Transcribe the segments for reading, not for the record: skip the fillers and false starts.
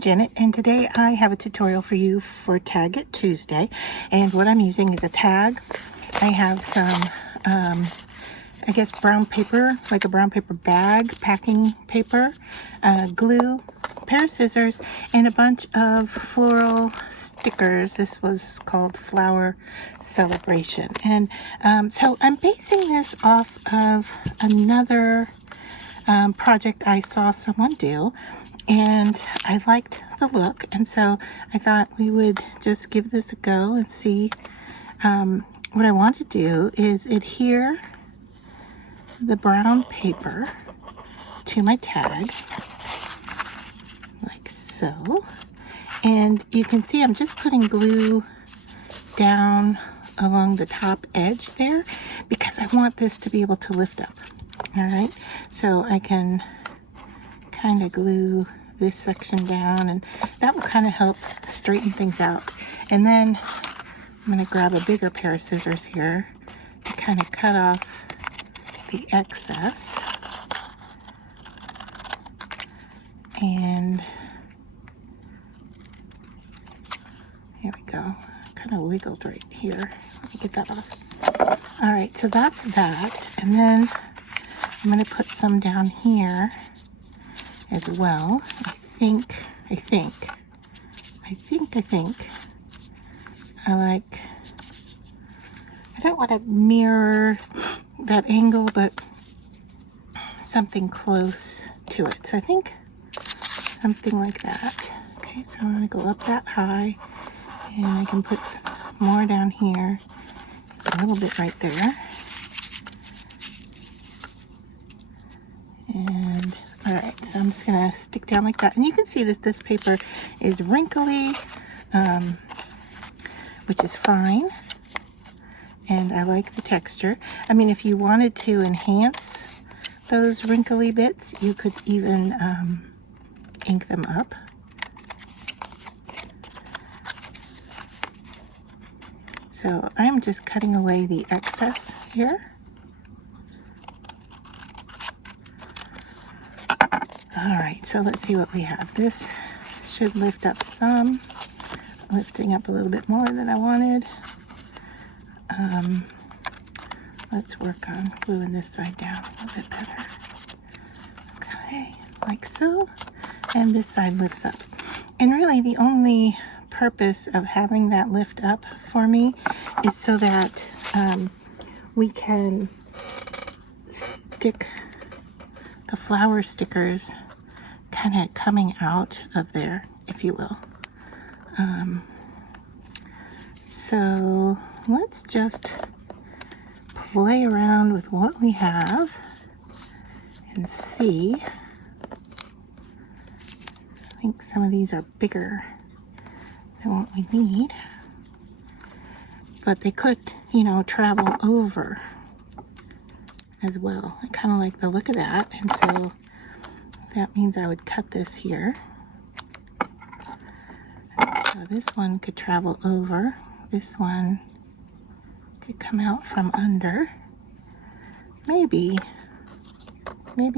I'm Janet, and today I have a tutorial for you for Tag It Tuesday. And what I'm using is a tag. I have some, I guess brown paper, like a brown paper bag, packing paper, glue, a pair of scissors, and a bunch of floral stickers. This was called Flower Celebration. And so I'm basing this off of another project I saw someone do, and I liked the look, and so I thought we would just give this a go and see. What I want to do is adhere the brown paper to my tag like so, and you can see I'm just putting glue down along the top edge there because I want this to be able to lift up. All right, so I can kind of glue this section down, and that will kind of help straighten things out. And then I'm going to grab a bigger pair of scissors here to kind of cut off the excess. And here we go. Kind of wiggled right here. Let me get that off. All right, so that's that. And then I'm going to put some down here as well. I don't want to mirror that angle, but something close to it. So I think something like that. Okay, so I'm going to go up that high, and I can put more down here, a little bit right there. And all right, so I'm just gonna stick down like that, and you can see that this paper is wrinkly, which is fine, and I like the texture. I mean, if you wanted to enhance those wrinkly bits, you could even ink them up. So I'm just cutting away the excess here. All right, so let's see what we have. This should lift up some, lifting up a little bit more than I wanted. Let's work on gluing this side down a little bit better. Okay, like so. And this side lifts up. And really the only purpose of having that lift up for me is so that we can stick the flower stickers kind of coming out of there, if you will. So let's just play around with what we have and see. I think some of these are bigger than what we need, but they could, you know, travel over as well. I kind of like the look of that, and so that means I would cut this here. So this one could travel over. This one could come out from under. Maybe. We'll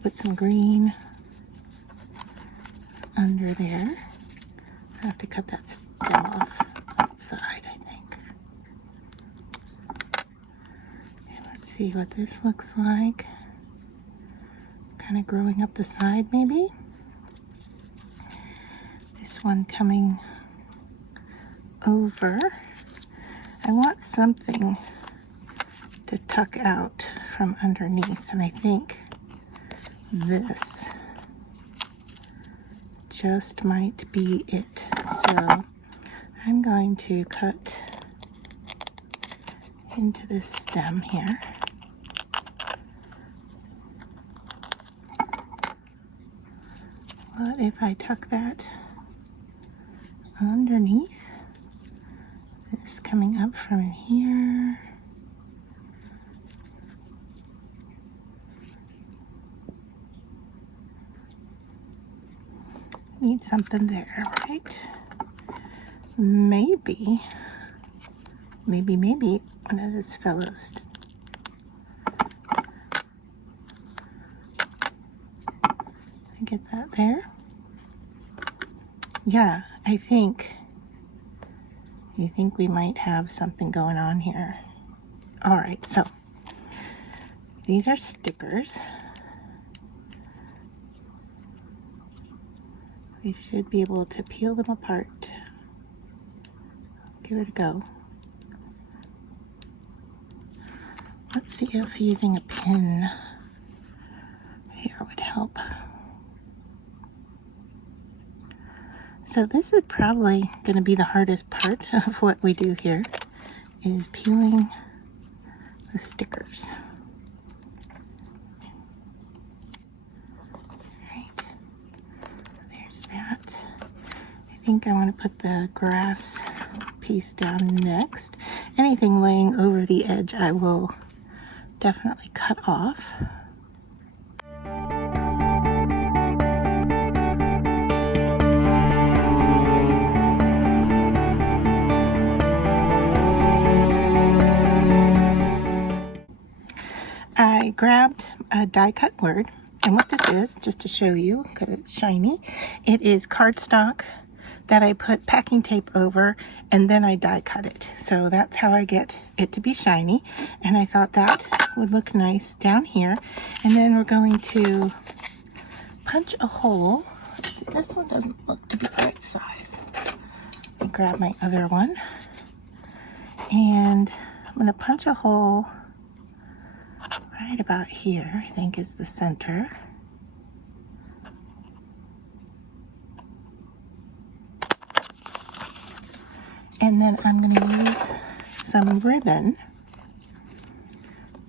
put some green under there. I have to cut that stem off outside, I think. Okay, let's see what this looks like. Kind of growing up the side, maybe. This one coming over. I want something to tuck out from underneath, and I think this just might be it. So I'm going to cut into this stem here. What if I tuck that underneath? This coming up from here. Need something there, right? Maybe one of these fellows. Get that there. yeah, I think we might have something going on here. All right, so these are stickers. We should be able to peel them apart. Give it a go. Let's see if using a pin here would help. So this is probably going to be the hardest part of what we do here, is peeling the stickers. Right, there's that. I think I want to put the grass piece down next. Anything laying over the edge I will definitely cut off. I grabbed a die cut word, and what this is, just to show you, because it's shiny, it is cardstock that I put packing tape over, and then I die cut it. So that's how I get it to be shiny, and I thought that would look nice down here. And then we're going to punch a hole. This one doesn't look to be the right size. Let me grab my other one, and I'm going to punch a hole right about here, I think is the center. And then I'm going to use some ribbon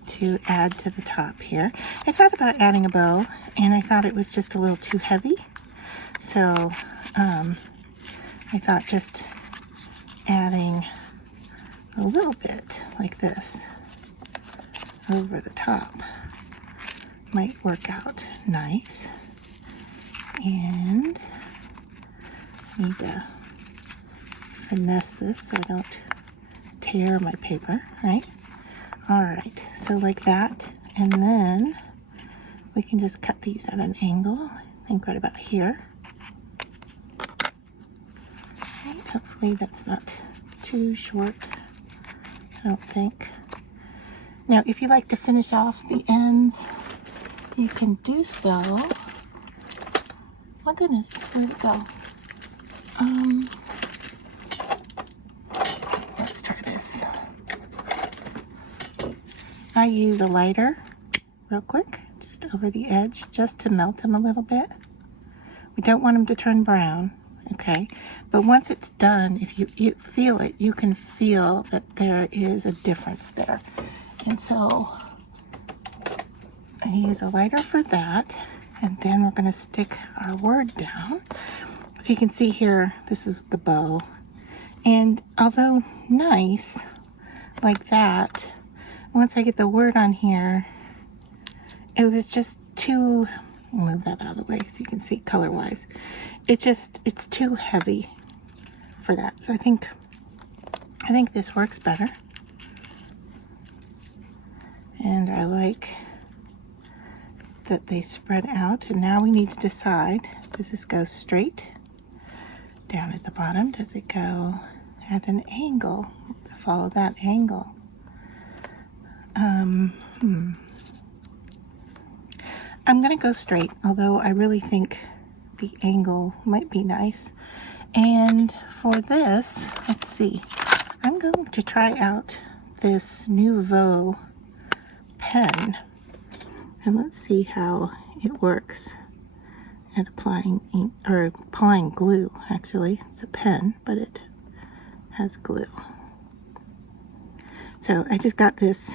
to add to the top here. I thought about adding a bow, and I thought it was just a little too heavy. So I thought just adding a little bit like this over the top might work out nice. And need to finesse this so I don't tear my paper, right? All right, so like that, and then we can just cut these at an angle, I think right about here. Right, hopefully that's not too short, I don't think. Now, if you like to finish off the ends, you can do so. My goodness, where'd it go? Let's try this. I use a lighter real quick, just over the edge, just to melt them a little bit. We don't want them to turn brown, okay? But once it's done, if you feel it, you can feel that there is a difference there. And so I use a lighter for that, and then we're going to stick our word down. So you can see here, this is the bow. And although nice, like that, once I get the word on here, it was just too, I'll move that out of the way so you can see color-wise. It's too heavy for that. So I think this works better. And I like that they spread out. And now we need to decide, does this go straight down at the bottom? Does it go at an angle? Follow that angle. I'm gonna go straight, although I really think the angle might be nice. And for this, let's see, I'm going to try out this Nouveau pen, and let's see how it works at applying ink, or applying glue. Actually, it's a pen, but it has glue. So I just got this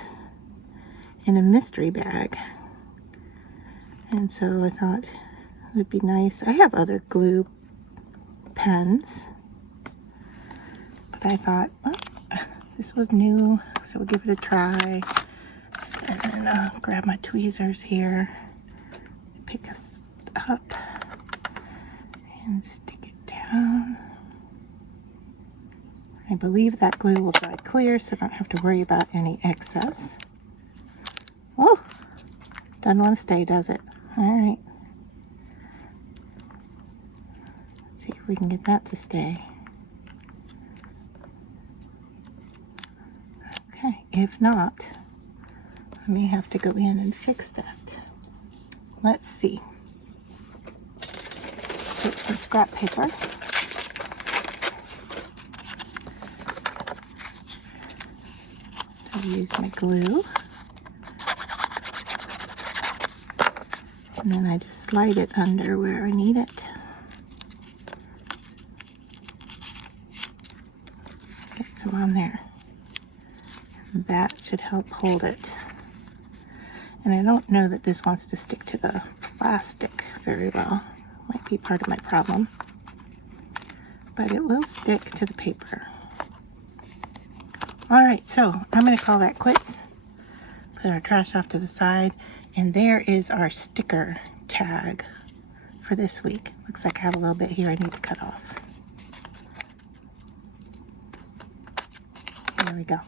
in a mystery bag, and so I thought it would be nice. I have other glue pens, but I thought, well, this was new, so we'll give it a try. And then I'll grab my tweezers here, pick us up, and stick it down. I believe that glue will dry clear, so I don't have to worry about any excess. Whoa! Doesn't want to stay, does it? All right. Let's see if if we can get that to stay. Okay, if not, I may have to go in and fix that. Let's see. Get some scrap paper. I'll use my glue. And then I just slide it under where I need it. Get some on there. And that should help hold it. And I don't know that this wants to stick to the plastic very well. Might be part of my problem. But it will stick to the paper. Alright, so I'm going to call that quits. Put our trash off to the side. And there is our sticker tag for this week. Looks like I have a little bit here I need to cut off. There we go.